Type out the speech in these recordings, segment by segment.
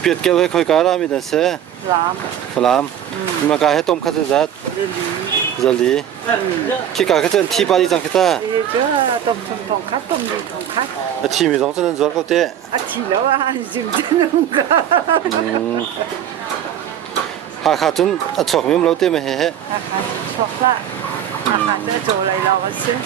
เปียดเกี่ยวให้คอยการามีแต่เสฟลามมากาให้ต้มข้าวจัดจลีขี้กาข้าวจันที่ปาดีจังคิดต้าต้มทองคัดต้มดีทองคัดทีมีสองจานจวดเขาเตะทีแล้วจิมจะนุ่งก็หาจนชกมีมเราเตะไม่เห่ชกละเจอโจอะไรเราซื้อ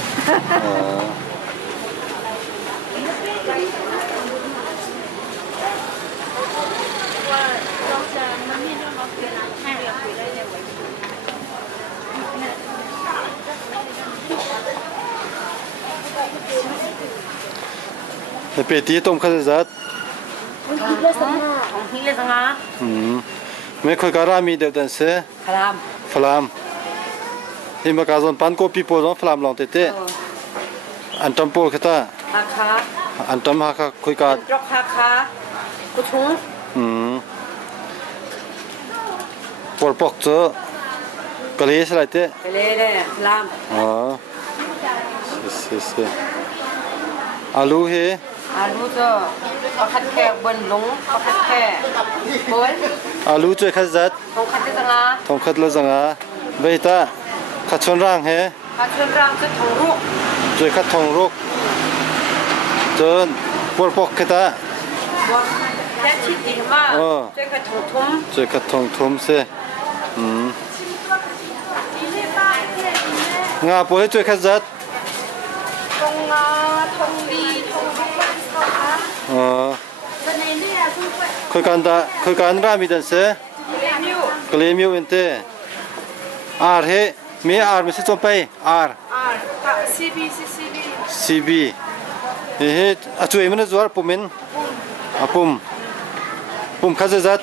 เปียตีต้มข้าวจัดไม่ค่อยการามีเดียวแต่เสฟลามที่มากาซอนปันโกปีโป้ซอนฟลามลองเตะอันตัมโปคิดต้าอันตัมฮักค่ะคุยกันจอกฮักค่ะกุชงปวดปอกเจอกะเลสอะไรเตะกะเลเลยลามอ๋อเสอาลูเฮอาลูเจอเอาคัดแค่บนลงเอาคัดแค่บนอาลูช่วยขัดจัดทองคัดได้จังทองคัดเลยจังเบต้าขัดชนร่างเฮขัดชนร่างจะทองรุกช่วยขัดทองรุกจนปวดปอกคิดต้าแค่ชิดดีมากช่วยขัดทองทุ่มช่วยขัดทองทุ่มเสงาปวยช่วยขัดจัดทองงาทองดีทองรุกบ้านเขาค่ะคุยกันรามีดันเสกเลมิวอินเตอาร์เฮมีอาร์ไม่ใช่จมไปอาร์ซีบีเฮ้ช่วยมันจะจวดปุ่มมินปุ่มขัดจัด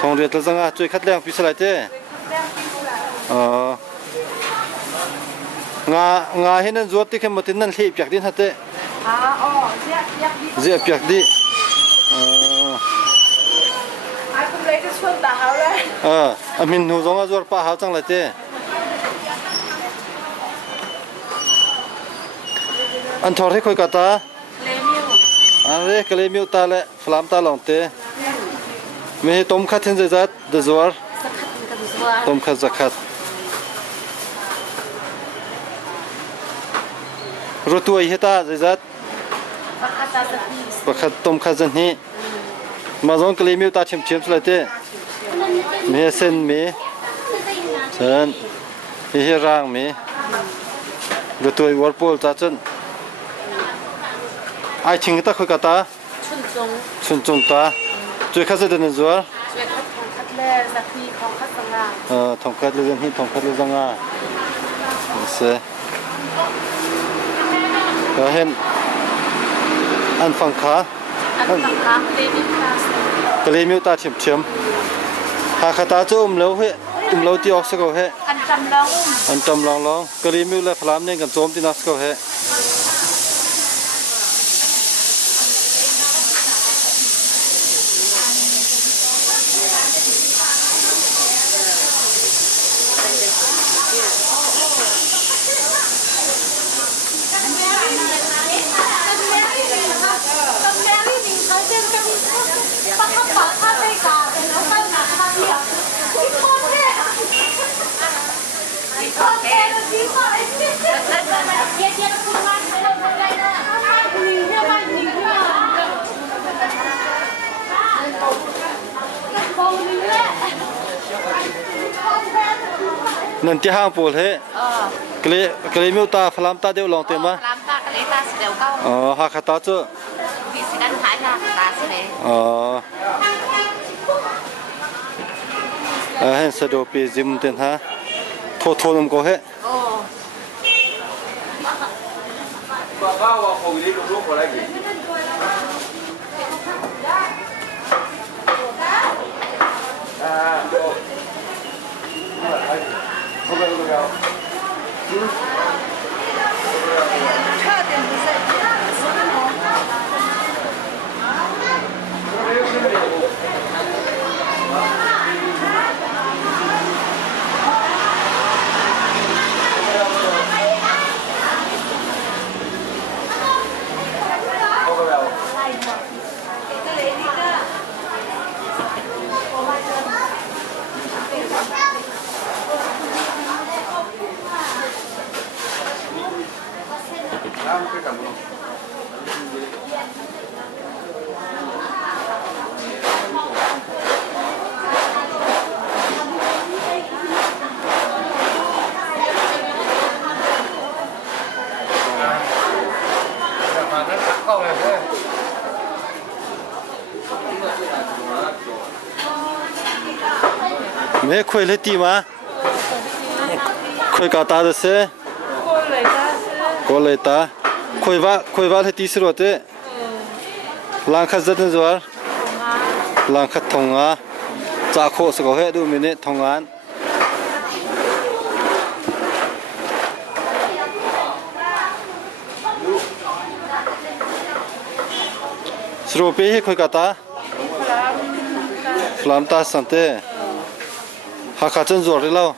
ทองเรียดละจังช่วยขัดแรงพิเศษเต้งาเห็นนั่นจวดที่เข้มมาตินนั่นเทียบจากดินฮัตเต้เจียบจากดิคุณเลยจะชวนตาเขาเลยอามินหูจงจวดป้าเขาจังเลยเต้อันทอร์ให้คุยกับตาเลมิวอันเร่กเลมิวตาเละฟลามตาลองเต้ไม่ให้ต้มขัดเห็นจัดเดจวร์ต้มขัดจักขัดรถตัวเหตุจัดประคัดต้มขัดจันนี้มาจงกลีมิวตาเฉียมสลัดเต้มีเส้นมีเส้นมีร่างมีรถตัววอลปูลจัดจันไอชิงตาคุยกับตาชุนจงตาช่วยขัดจัดในจัวช่วยขัดเล่สักทีของขัดสังงาทองขัดเรื่องนี้ทองขัดเรื่องสังงาเสก็เห็นอันฟังขาตะลีมิวตาเฉียมหาคาตาจะแล้วเฮเราที่ออกสักเฮอันจำลองกะลีมิวและพลามเนี่ยกันโจมที่นักสักเฮนั่นที่ห้างปูเฮกลีมิวตาฟลามตาเดียวลองเต็มมั้ยฟลามตากลีตาเดียวก็หาคาตาเจอวิสิกันหายหาตาสิเห็นสะดวกปีจิมเต็นฮะโทนมก็เฮบ้าว่าคงได้รู้อะไรกี่ mấy khơi lấy ti mà khơi cả ta được xe có lấy ta khơi vá lấy ti sửa thế lang khát rất nhiều lang khát thong à trả khổ sẽ có hết đủ mình thong án sửa pe hết khơi cả ta làm ta sản thế Hakha chân ruột đấy lâu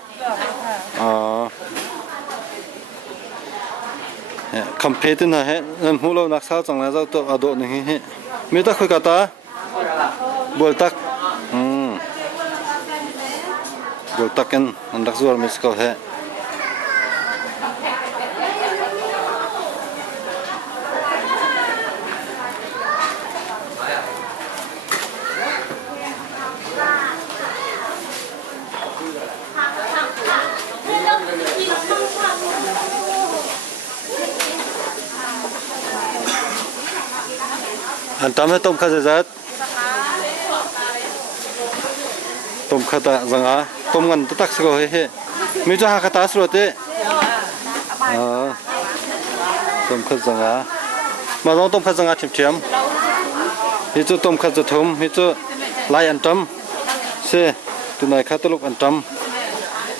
cầm phê tin hả hết em hú lâu nạc sao chẳng là do tụ ở độ này hết mấy ta khơi cả ta buổi tắc buổi tắc anh đặc ruột mới có hết anh tắm hết tôm khát rất tôm khát ta rằng á tôm ngân tất tắc sẽ có hết mấy chỗ Hakha ta sửa thế tôm khát rằng á mà giống tôm khát rằng á chém chém mấy chỗ tôm khát rất thơm mấy chỗ lại ăn tắm xe tụi này khát lúc ăn tắm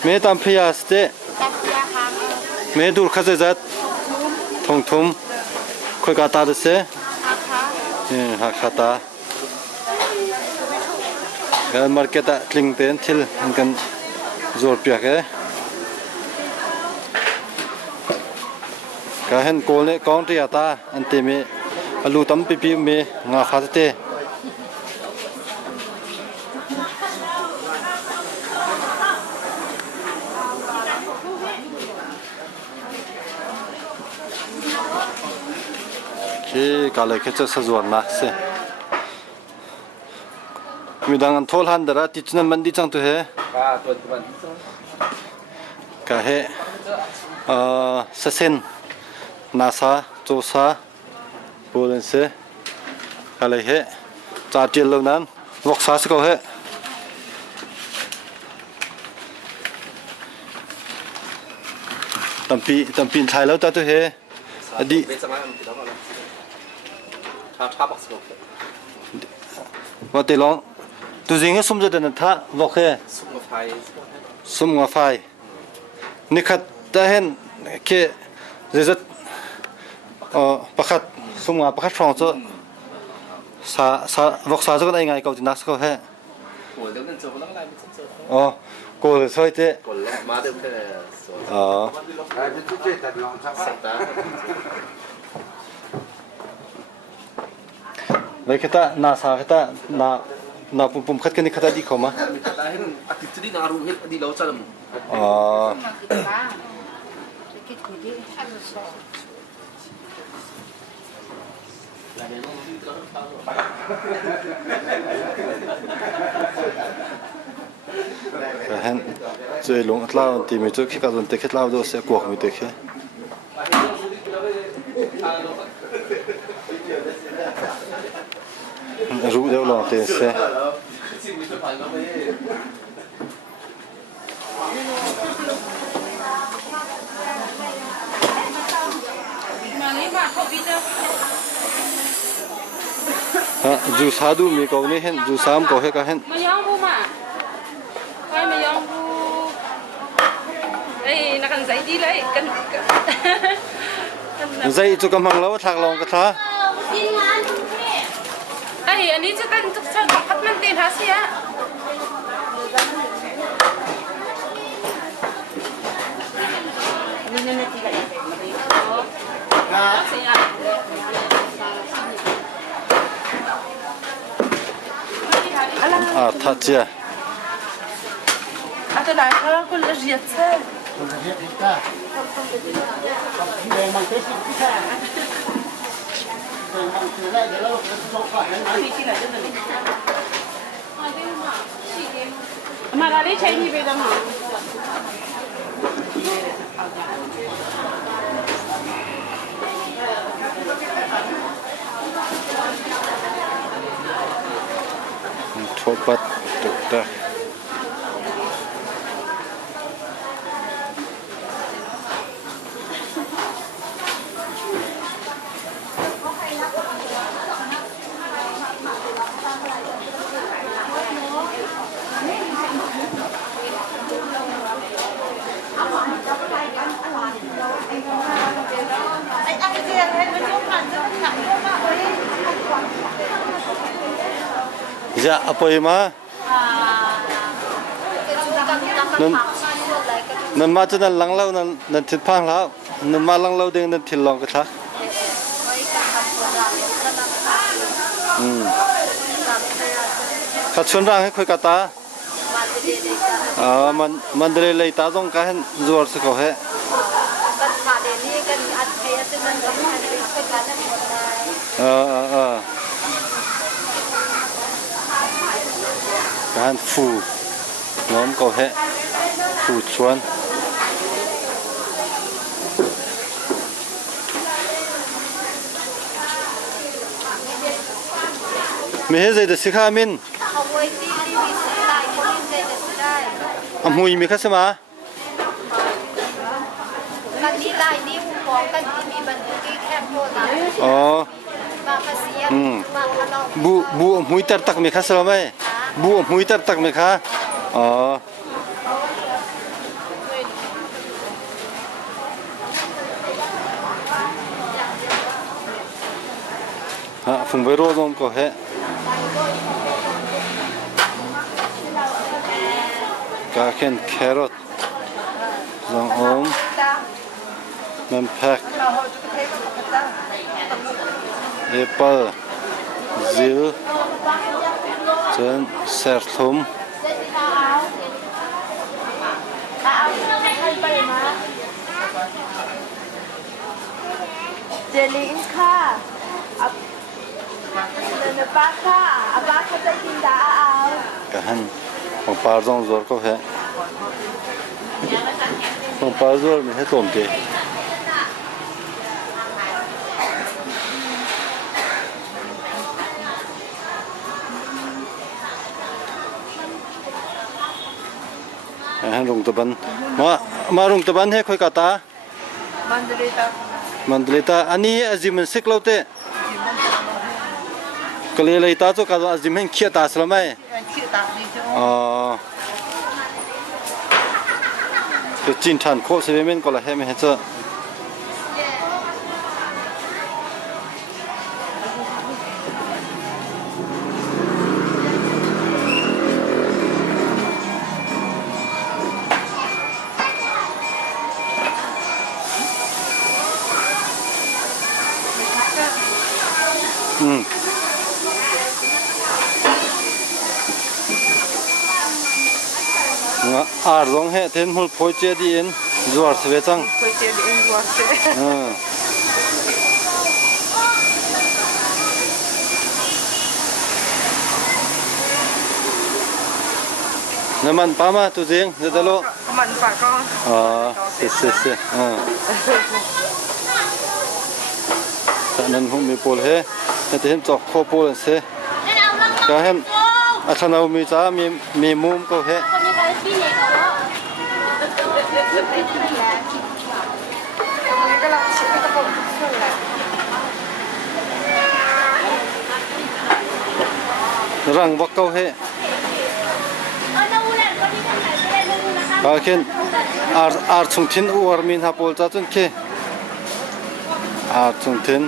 mấy tắm phia thế mấy đồ khát rất thong thơm khơi cả ta được xe Hakha ta cái market ta linh tiền thil anh cần rồi bịa cái hen cô này con thì ta anh tìm alu tắm pipi me ngà phá thế khi cả lại cái chất sử dụng nát se mình đang ăn thol han đó thì chúng mình đi chăng tu he cả he sen nasa chosa bolen se cả lại he cha tiền lâu nan vóc sa sẽ có he tâm pin thái lâu ta tu he đi và tỷ lệ tu dính cái sum ra đến thà vọc he sum ngà phai nikat ta hen ke rất pakhat sum ngà pakhat phong cho sa vọc sa cho cái ngày cầu thì nát sao he cô rồi thôi thế vậy cái ta na sa cái ta na pum khát cái này khát ta đi không à? Cái hen chơi lung at lao thì mình chơi khi cả tuần tết khi lao đâu sẽ cuộc mình tết khi rủ đều lo tiền xe dù sao đủ mình có này hen dù sao có hết cả hen dây cho cầm hàng lâu thạc lòng cái thá anh ấy chắc chắn chắc chắn bắt mình tiền hả xí á thật chưa tôi nói thôi con là diệt xe mà là lấy chạy như vậy đó mà Tobat tukdak dạ apa ima nan ma chu nan lang lau nan thit phang lau nan ma lang lau ding nan thil long ka thak khat chun rang hai khoi ka ta man dre lei ta jong ka hen zuar se ko heกันฟูน้อมก็เฮฟูชวนมีเฮใจเดสิขามินอมุยมีคัสมากันนี้ลายนี้มองกันที่มีบันทึกแคบโพดอ๋อบูมุยตัดตักมีคัสมาไหมบูมุยตักไหมคะอ๋อฮะฟุงไปโรดมก็เฮกาเคนแครอทซองอมมันแพ็กแอปเปิ้ลซิลจนเซอร์ทุมเจลินค่ะเนป้าค่ะอาบ้าเขาจะกินดาเอากันของปลาจงจอร์ก็เฮของปลาจอร์มีให้ต้มเจฮันลุงตะบันมาลุงตะบันให้ค่อยกะตามันดลิตาอันนี้อาจิมันสิกเราเตะก็เลยตาจุกอาจิมันเขียตาสละไหมอ๋อจะจินทันโคเซเว่นก็ละให้ไม่ให้เจออาร์ลงเฮเทนมุลโพเจดีอินจวาร์สเวจังโพเจดีอินจวาร์สน้ำมันปามาตัวจริงเดี๋ยวจะโลมันปาก็อ๋อเสียแต่นั้นผมมีโพลเฮแต่เห็นจอกโคโพลเสก็เห็นอาคารเรามีจ้ามีมุมก็เฮรังวักเก้าเฮก็เห็นอาร์ชงทินอุวาร์มินฮาโพลจ้าจนเคอาร์ชงทิน